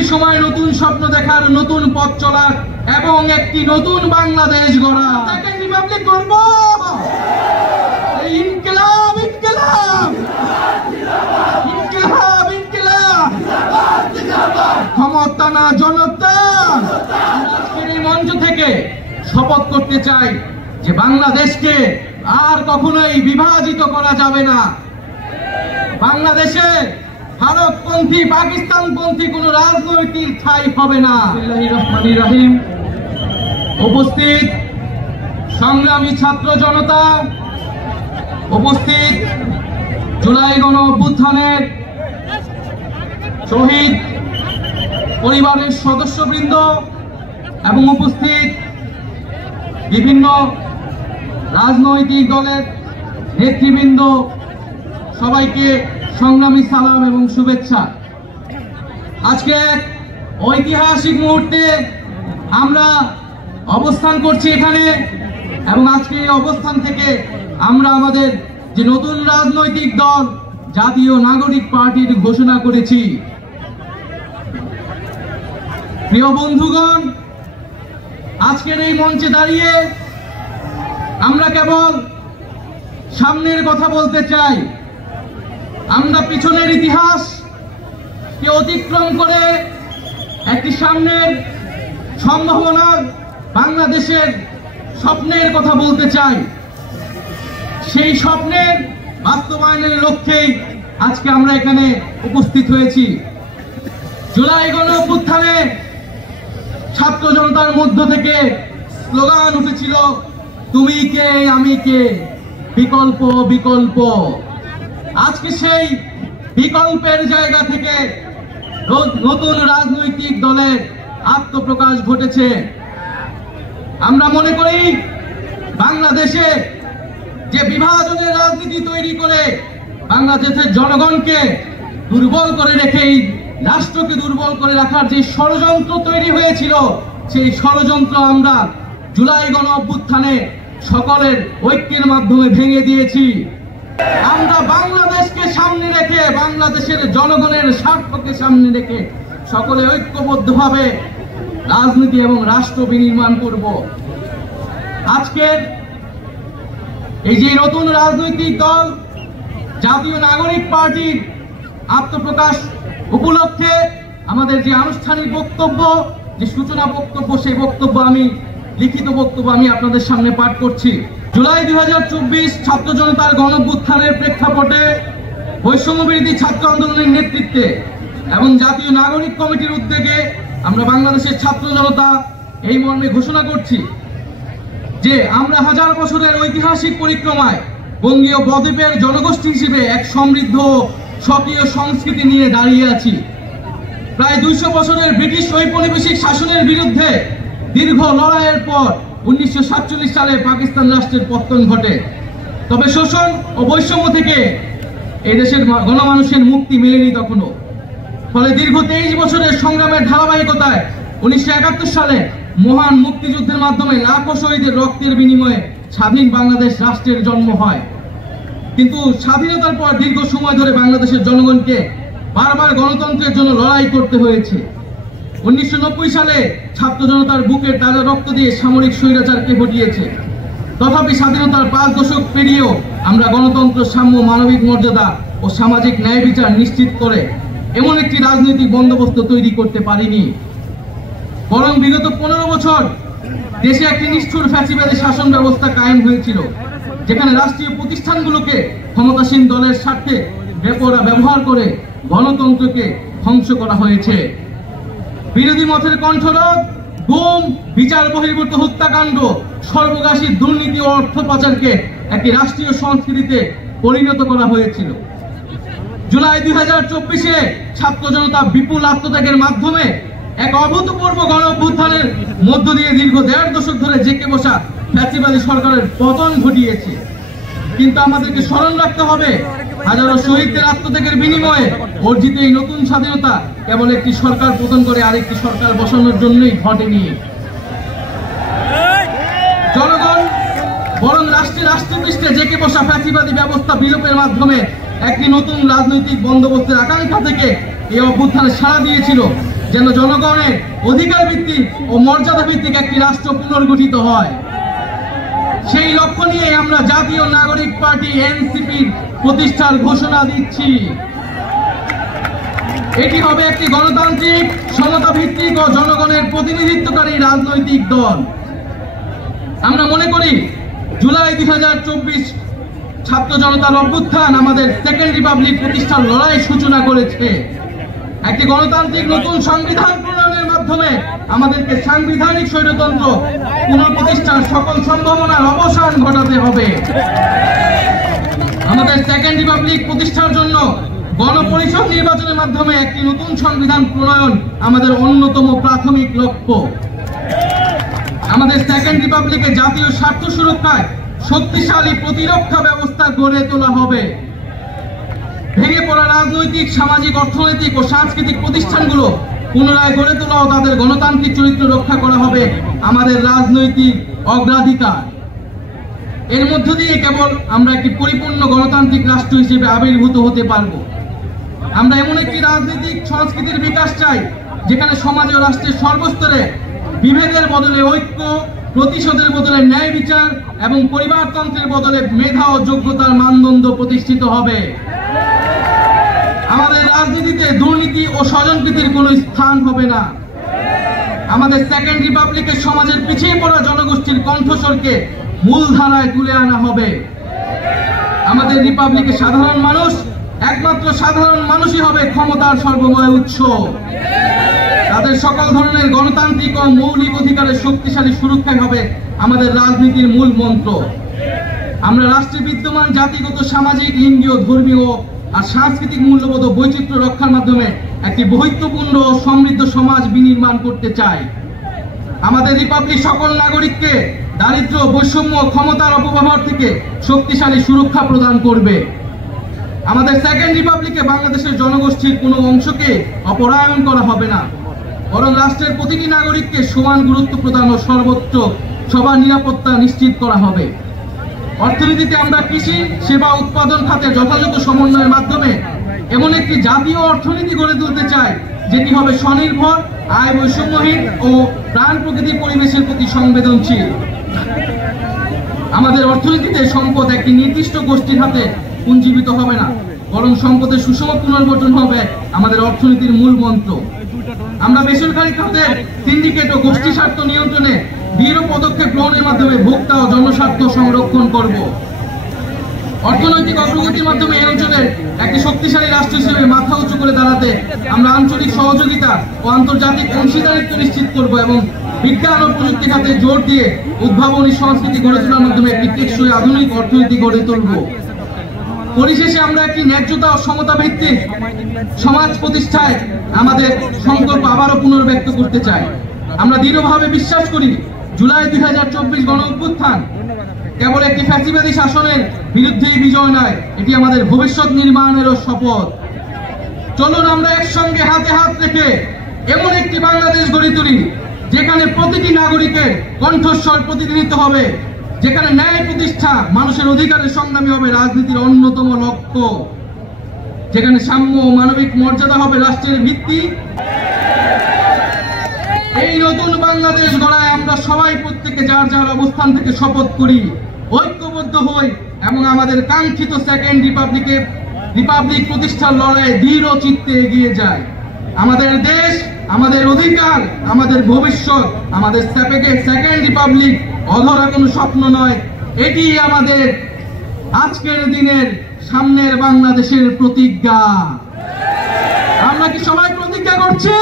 আগামী সময় নতুন স্বপ্ন দেখার, নতুন পথ চলার এবং একটি নতুন বাংলাদেশ গড়া। তাকে রিপাবলিক করব। ইনকিলাব ইনকিলাব ইনকিলাব ইনকিলাব, ক্ষমতা না জনতা। আজকের এই মঞ্চ থেকে শপথ করতে চাই যে বাংলাদেশকে আর কখনোই বিভাজিত করা যাবে না। বাংলাদেশে ভারতপন্থী, পাকিস্তানপন্থী কোন রাজনৈতিক ঠাঁই হবে না। বিসমিল্লাহির রহমানির রহিম। উপস্থিত সংগ্রামী ছাত্র জনতা, উপস্থিত জুলাই গণ অভ্যুত্থানের শহীদ পরিবারের সদস্যবৃন্দ এবং উপস্থিত বিভিন্ন রাজনৈতিক দলের নেতৃবৃন্দ, সবাইকে সংগ্রামী সালাম এবং শুভেচ্ছা। আজকে এক ঐতিহাসিক মুহূর্তে আমরা অবস্থান করছি এখানে, এবং আজকে এই অবস্থান থেকে আমরা আমাদের যে নতুন রাজনৈতিক দল জাতীয় নাগরিক পার্টির ঘোষণা করেছি। প্রিয় বন্ধুগণ, আজকের এই মঞ্চে দাঁড়িয়ে আমরা কেবল সামনের কথা বলতে চাই। আমরা পিছনের ইতিহাসকে অতিক্রম করে একটি সামনের সম্ভাবনার বাংলাদেশের স্বপ্নের কথা বলতে চাই। সেই স্বপ্নের বাস্তবায়নের লক্ষ্যেই আজকে আমরা এখানে উপস্থিত হয়েছি। জুলাই গণ অভ্যুত্থানে ছাত্র জনতার মধ্য থেকে স্লোগান উঠেছিল, তুমি কে আমি কে, বিকল্প বিকল্প। আজকে সেই বিকল্পের জায়গা থেকে নতুন রাজনৈতিক দলের আত্মপ্রকাশ ঘটেছে। আমরা মনে করি বাংলাদেশে যে বিভাজনের রাজনীতি তৈরি করে বাংলাদেশের জনগণকে দুর্বল করে রেখে এই রাষ্ট্রকে দুর্বল করে রাখার যে ষড়যন্ত্র তৈরি হয়েছিল, সেই ষড়যন্ত্র আমরা জুলাই গণ অভ্যুত্থানে সকলের ঐক্যের মাধ্যমে ভেঙে দিয়েছি। আমরা বাংলাদেশকে সামনে রেখে, বাংলাদেশের জনগণের স্বার্থকে সামনে রেখে সকলে ঐক্যবদ্ধভাবে রাজনীতি এবং রাষ্ট্র বিনির্মাণ করব। আজকের এই যে নতুন রাজনৈতিক দল জাতীয় নাগরিক পার্টির আত্মপ্রকাশ উপলক্ষে আমাদের যে আনুষ্ঠানিক বক্তব্য, যে সূচনা বক্তব্য, সেই বক্তব্য আমি লিখিত বক্তব্য আমি আপনাদের সামনে পাঠ করছি। জুলাই 2024 ছাত্র জনতার গণঅভ্যুত্থানের প্রেক্ষাপটে বৈষম্য বিরোধী ছাত্র আন্দোলনের নেতৃত্বে এবং জাতীয় নাগরিক কমিটির উদ্যোগে আমরা বাংলাদেশের ছাত্র জনতা এই মর্মে ঘোষণা করছি যে আমরা হাজার বছরের ঐতিহাসিক পরিক্রমায় বঙ্গীয় বদ্বীপের জনগোষ্ঠী হিসেবে এক সমৃদ্ধ স্বকীয় সংস্কৃতি নিয়ে দাঁড়িয়ে আছি। প্রায় 200 বছরের ব্রিটিশ ঔপনিবেশিক শাসনের বিরুদ্ধে দীর্ঘ লড়াইয়ের পর 1947 সালে পাকিস্তান রাষ্ট্রের পতন ঘটে। তবে শোষণ ও বৈষম্য থেকে এই দেশের গণমানুষের মুক্তি মেলেনি তখনো। ফলে দীর্ঘ 23 বছরের সংগ্রামের ধারাবাহিকতায় 1971 সালে মহান মুক্তিযুদ্ধের মাধ্যমে লাখো শহীদের রক্তের বিনিময়ে স্বাধীন বাংলাদেশ রাষ্ট্রের জন্ম হয়। কিন্তু স্বাধীনতার পর দীর্ঘ সময় ধরে বাংলাদেশের জনগণকে বারবার গণতন্ত্রের জন্য লড়াই করতে হয়েছে। 1990 সালে ছাত্র জনতার বুকের তাজা রক্ত দিয়ে সামরিক স্বৈরাচারকে হটিয়েছে। তথাপি স্বাধীনতার 5 দশক পেরিয়েও আমরা গণতন্ত্র, সাম্য, মানবিক মর্যাদা ও সামাজিক ন্যায় বিচার নিশ্চিত করে এমন একটি রাজনৈতিক বন্দোবস্ত তৈরি করতে পারিনি। বরং বিগত 15 বছর দেশে একটি নিষ্ঠুর ফ্যাসিবাদী শাসন ব্যবস্থা কায়েম হয়েছিল, যেখানে রাষ্ট্রীয় প্রতিষ্ঠানগুলোকে ক্ষমতাসীন দলের স্বার্থে বেপরোয়া ব্যবহার করে গণতন্ত্রকে ধ্বংস করা হয়েছে। বিরোধী মতের কণ্ঠরোধ, গুম, বিচার বহির্ভূত হত্যাকাণ্ড, সর্বগ্রাসী দুর্নীতি ও অর্থ পাচারকে একটি রাষ্ট্রীয় সংস্কৃতিতে পরিণত করা হয়েছিল। জুলাই 2024-এ ছাত্র জনতা বিপুল আত্মত্যাগের মাধ্যমে এক অভূতপূর্ব গণ অভ্যুত্থানের মধ্য দিয়ে দীর্ঘ 1.5 দশক ধরে জেঁকে বসা ফ্যাসিবাদী সরকারের পতন ঘটিয়েছে। কিন্তু আমাদেরকে স্মরণ রাখতে হবে, হাজারো শহীদদের আত্মত্যাগের বিনিময়ে অর্জিত এই নতুন স্বাধীনতা কেবল একটি সরকার পতন করে আরেকটি সরকার বসানোর জন্যই ঘটেনি। জনগণ বরং রাষ্ট্রপৃষ্ঠে জেঁকে বসা ফ্যাসিবাদী ব্যবস্থা বিলোপের মাধ্যমে একটি নতুন রাজনৈতিক বন্দোবস্তের আকাঙ্ক্ষা থেকে এই অভ্যুত্থানে সাড়া দিয়েছিল। যেন জনগণের অধিকার ভিত্তিক ও মর্যাদা ভিত্তিক একটি রাষ্ট্র পুনর্গঠিত হয়। সেই লক্ষ্য নিয়ে আমরা জাতীয় নাগরিক পার্টি এনসিপির প্রতিষ্ঠার ঘোষণা দিচ্ছি। এটি হবে একটি গণতান্ত্রিক, সমতা ভিত্তিক ও জনগণের প্রতিনিধিত্বকারী রাজনৈতিক দল। আমরা মনে করি জুলাই 2024 ছাত্র জনতার অভ্যুত্থান আমাদের সেকেন্ড রিপাবলিক প্রতিষ্ঠার লড়াই সূচনা করেছে। একটি গণতান্ত্রিক নতুন সংবিধান প্রণয়নের মাধ্যমে আমাদেরকে সাংবিধানিক স্বৈরতন্ত্র পুনঃপ্রতিষ্ঠার সকল সম্ভাবনার অবসান ঘটাতে হবে। আমাদের সেকেন্ড রিপাবলিক প্রতিষ্ঠার জন্য গণপরিষদ নির্বাচনের মাধ্যমে একটি নতুন সংবিধান প্রণয়ন আমাদের অন্যতম প্রাথমিক লক্ষ্য। আমাদের সেকেন্ড রিপাবলিকে জাতীয় স্বার্থ সুরক্ষায় শক্তিশালী প্রতিরক্ষা ব্যবস্থা গড়ে তোলা হবে। ভেঙে পড়া রাজনৈতিক, সামাজিক, অর্থনৈতিক ও সাংস্কৃতিক প্রতিষ্ঠানগুলো পুনরায় গড়ে তোলা ও তাদের গণতান্ত্রিক চরিত্র রক্ষা করা হবে আমাদের রাজনৈতিক অগ্রাধিকার। এর মধ্য দিয়ে কেবল আমরা একটি পরিপূর্ণ গণতান্ত্রিক রাষ্ট্র হিসেবে আবির্ভূত হতে পারব। আমরা এমন একটি রাজনৈতিক সংস্কৃতির বিকাশ চাই যেখানে সমাজ ও রাষ্ট্রের সর্বস্তরে বিভেদের বদলে ঐক্য, প্রতিশোধের বদলে ন্যায় বিচার এবং পরিবারতন্ত্রের বদলে মেধা ও যোগ্যতার মানদণ্ড প্রতিষ্ঠিত হবে। আমাদের রাজনীতিতে দুর্নীতি ও স্বজনপ্রীতির কোনো স্থান হবে না। আমাদের সেকেন্ড রিপাবলিকের সমাজের পিছিয়ে পড়া জনগোষ্ঠীর কণ্ঠস্বরকে মূলধারায় তুলে আনা হবে। আমাদের রিপাবলিকের সাধারণ মানুষ, একমাত্র সাধারণ মানুষই হবে ক্ষমতার সর্বময় উৎস। তাদের সকল ধরনের গণতান্ত্রিক ও মৌলিক অধিকারের শক্তিশালী সুরক্ষাই হবে আমাদের রাজনীতির মূল মন্ত্র। আমরা রাষ্ট্রে বিদ্যমান জাতিগত, সামাজিক, লিঙ্গীয়, ধর্মীয় আর সাংস্কৃতিক মূল্যবোধ ও বৈচিত্র্য রক্ষার মাধ্যমে একটি বৈচিত্র্যপূর্ণ ও সমৃদ্ধ সমাজ বিনির্মাণ করতে চাই। আমাদের রিপাবলিক সকল নাগরিককে দারিদ্র্য, বৈষম্য, ক্ষমতার অপব্যবহার থেকে শক্তিশালী সুরক্ষা প্রদান করবে। আমাদের সেকেন্ড রিপাবলিকে বাংলাদেশের জনগোষ্ঠীর কোনো অংশকে অপরায়ণ করা হবে না, বরং রাষ্ট্রের প্রতিটি নাগরিককে সমান গুরুত্ব প্রদান ও সর্বোচ্চ সবার নিরাপত্তা নিশ্চিত করা হবে। অর্থনীতিতে আমরা কৃষি, সেবা, উৎপাদন খাতে যথাযথ সমন্বয়ের মাধ্যমে এমন একটি জাতীয় অর্থনীতি গড়ে তুলতে চাই যেটি হবে স্বনির্ভর, আয় বৈষম্যহীন ও প্রাণ প্রকৃতি পরিবেশের প্রতি সংবেদনশীল। আমাদের অর্থনীতিতে সম্পদ একটি নির্দিষ্ট গোষ্ঠীর হাতে পুঞ্জীবিত হবে না, বরং সম্পদের সুষম পুনর্বন্টন হবে আমাদের অর্থনীতির মূল মন্ত্র। আমরা বেসরকারি খাতের সিন্ডিকেট ও গোষ্ঠী স্বার্থ নিয়ন্ত্রণে দৃঢ় পদক্ষেপ গ্রহণের মাধ্যমে ভোক্তা ও জনস্বার্থ সংরক্ষণ করব। অর্থনৈতিক অগ্রগতির মাধ্যমে এই অঞ্চলের একটি শক্তিশালী রাষ্ট্র হিসেবে মাথা উঁচু করে দাঁড়াতে আমরা আঞ্চলিক সহযোগিতা ও আন্তর্জাতিক অংশীদারিত্ব নিশ্চিত করব এবং বিজ্ঞান ও প্রযুক্তি খাতে জোর দিয়ে উদ্ভাবনী সংস্কৃতি গড়ে তোলার মাধ্যমে একটি টেকসই আধুনিক অর্থনীতি গড়ে তুলব। পরিশেষে আমরা একটি ন্যায্যতা ও সমতা ভিত্তিক সমাজ প্রতিষ্ঠায় আমাদের সংকল্প আবারও পুনর্ব্যক্ত করতে চাই। আমরা দৃঢ়ভাবে বিশ্বাস করি জুলাই 2024 গণ অভ্যুত্থান কেবল একটি ফ্যাসিবাদী শাসনের বিরুদ্ধেই বিজয় নয়, এটি আমাদের ভবিষ্যৎ নির্মাণেরও শপথ। চলুন আমরা একসঙ্গে হাতে হাত রেখে এমন একটি বাংলাদেশ গড়ে তুলি যেখানে প্রতিটি নাগরিকের কণ্ঠস্বর প্রতিনিধিত্ব হবে, যেখানে ন্যায় প্রতিষ্ঠা, মানুষের অধিকারের সংগ্রামী হবে রাজনীতির অন্যতম লক্ষ্য, যেখানে সাম্য ও মানবিক মর্যাদা হবে রাষ্ট্রের ভিত্তি। এই নতুন বাংলাদেশ গড়ায় আমরা সবাই প্রত্যেকে যার যার অবস্থান থেকে শপথ করি, ঐক্যবদ্ধ হই এবং আমাদের কাঙ্ক্ষিত সেকেন্ড রিপাবলিক প্রতিষ্ঠার লড়াইয়ে দৃঢ় চিত্তে এগিয়ে যায়। আমাদের দেশ, আমাদের অধিকার, আমাদের ভবিষ্যৎ, আমাদের সেকেন্ড রিপাবলিক অধরা কোনো স্বপ্ন নয়, এটি আমাদের আজকের দিনের সামনের বাংলাদেশের প্রতিজ্ঞা। আমরা কি সবাই প্রতিজ্ঞা করছি?